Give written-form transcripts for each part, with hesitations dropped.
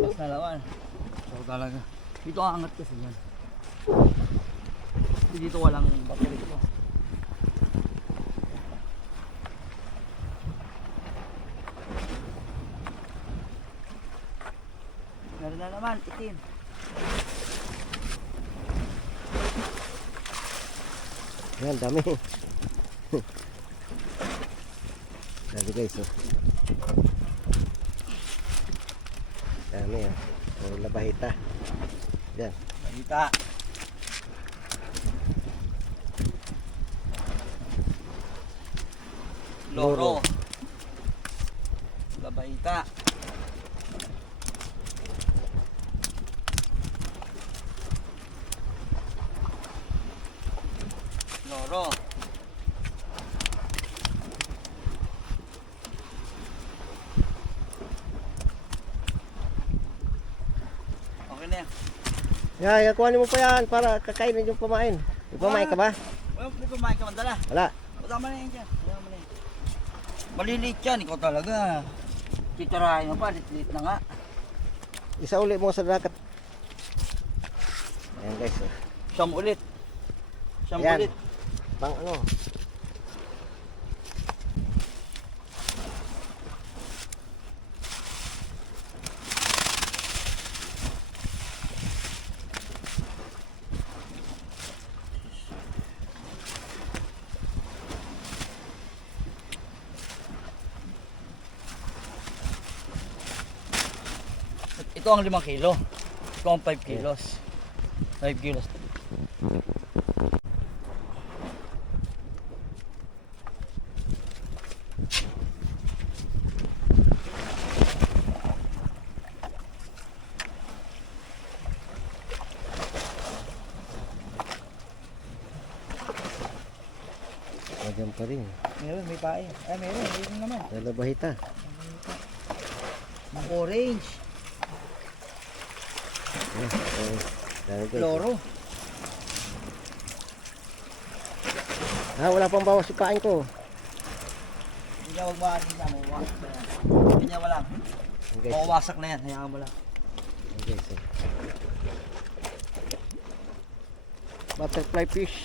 Mas na naman. So talaga. Dito ang angat kasi yan. Dito walang battery ko. Meron na naman, itim. Yan, dami. Dami guys, oh. Dami ah. Oh, labahita. Yan. Balita. Loro. Labahita. Loro. Okay na yan. Yan, kuhanin mo pa yan para kakainin yung pamain. Yung pamain ka ba? May kumain ka man dala. Wala. Tama na yan dyan. Tama na yan. Maliliit yan. Ikaw talaga. Titirahin mo pa. Lit-lit na nga. Isa ulit mo sa dagat. Ayan guys, oh. Siyam ulit. Siyam Yan. ulit. Pang ano? Ito ang 5 kilo. Ito ang 5 kilos. 5 kilos. Magam pa rin. Meron, may pae. Ay, meron naman. Labahita. Ang orange. Dami guys. Loro. Wala pang bawas yung pain ko. Hindi niya magbawasin na. Mawasak na yan. Hindi niya wala. Ayan, guys. Mawasak na yan. Hayaan mo lang. Ayan, guys, oh. Butterfly fish.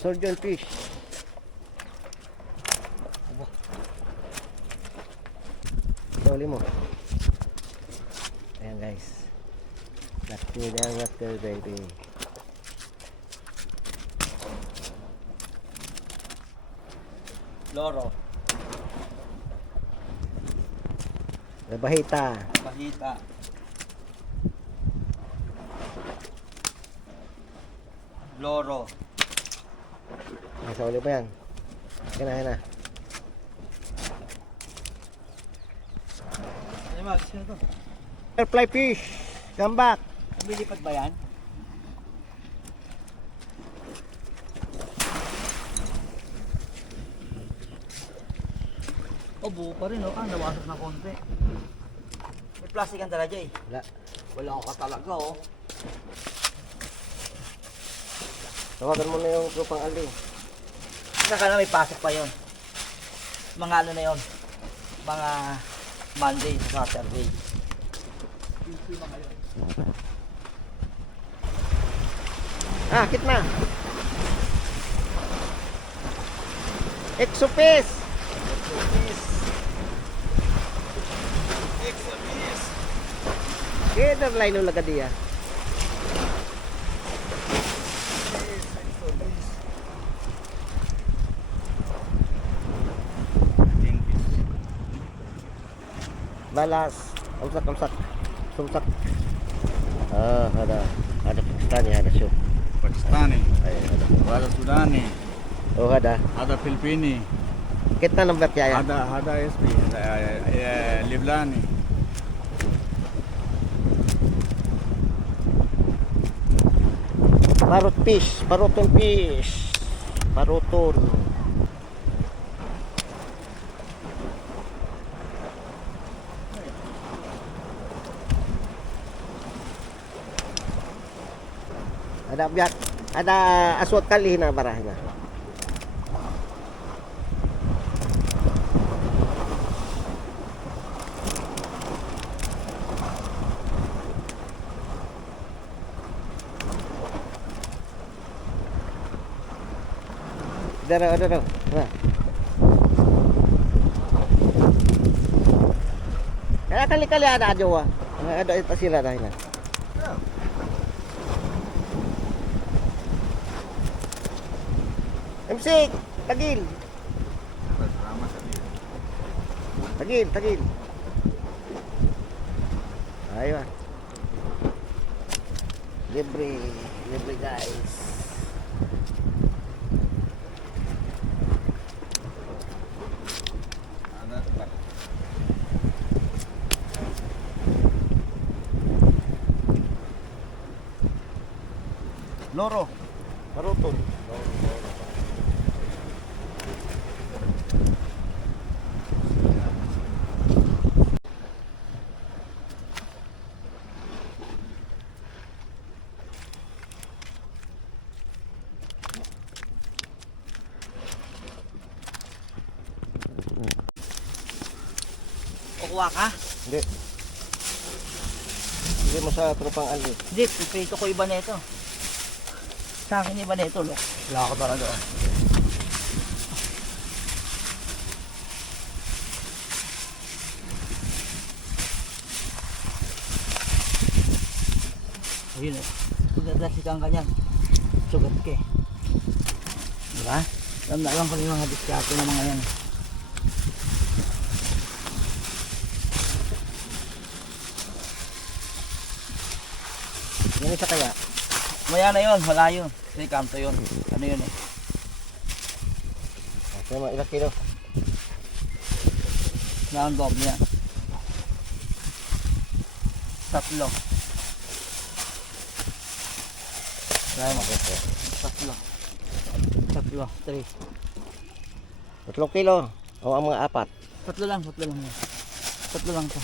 Surgeon fish. Aba. Dali mo. Ayan guys. Laki na water baby. Loro. Labahita. Bahita. Loro. Nasa uli ba yan? Kinahin na. Ano ba? Sino to? Butterfly fish. Come back. Lumilipad ba yan? Oh, buo pa rin, oh. Nawasak na konti. May plastic ang dala dyan, eh. Wala. Wala ka talaga, oh. Tawagan mo na yung grupang Ali. Saka na may pasok pa yon. Mga ano na yon. Mga Monday sa Saturday. Akit na. Exopis. Keder line ng lagadiya. Balas. Umsak. Sumsak. Ada Pakistani, ada show. Pakistani, Ada. ada Sudani, Oh, ada. ada Filipini, Kita number kaya. ada SB, Liblani. Parrot fish, paruton fish. Paruton. Ada biak, ada aswad kali na barahnya. Daro. Nah. Kaya kali-kali ada aja wa. Ada itu sila dah ini. MC, tagil. Tagil. Ayo. Libre guys. Loro. Marutol. Kukuha ka? Hindi. Hindi mo sa tropang ali. Hindi, piprito ko iba na ito. Sa akin iba na ito, look. Wala ko talaga. Ayun eh. Pagdadasi kang ganyan. Sugat ka eh. Diba? Tandaan ko yung mga diskarte ng mga yan. Yan isa kaya. Maya na yun, wala yun. Kasi kanto yun. Ano yun eh. Kaya mga ilang kilo. Na ang doble yan. 3. Kaya mo. 3. 3 kilo. O ang mga 4. 3 lang yan. 3 lang to.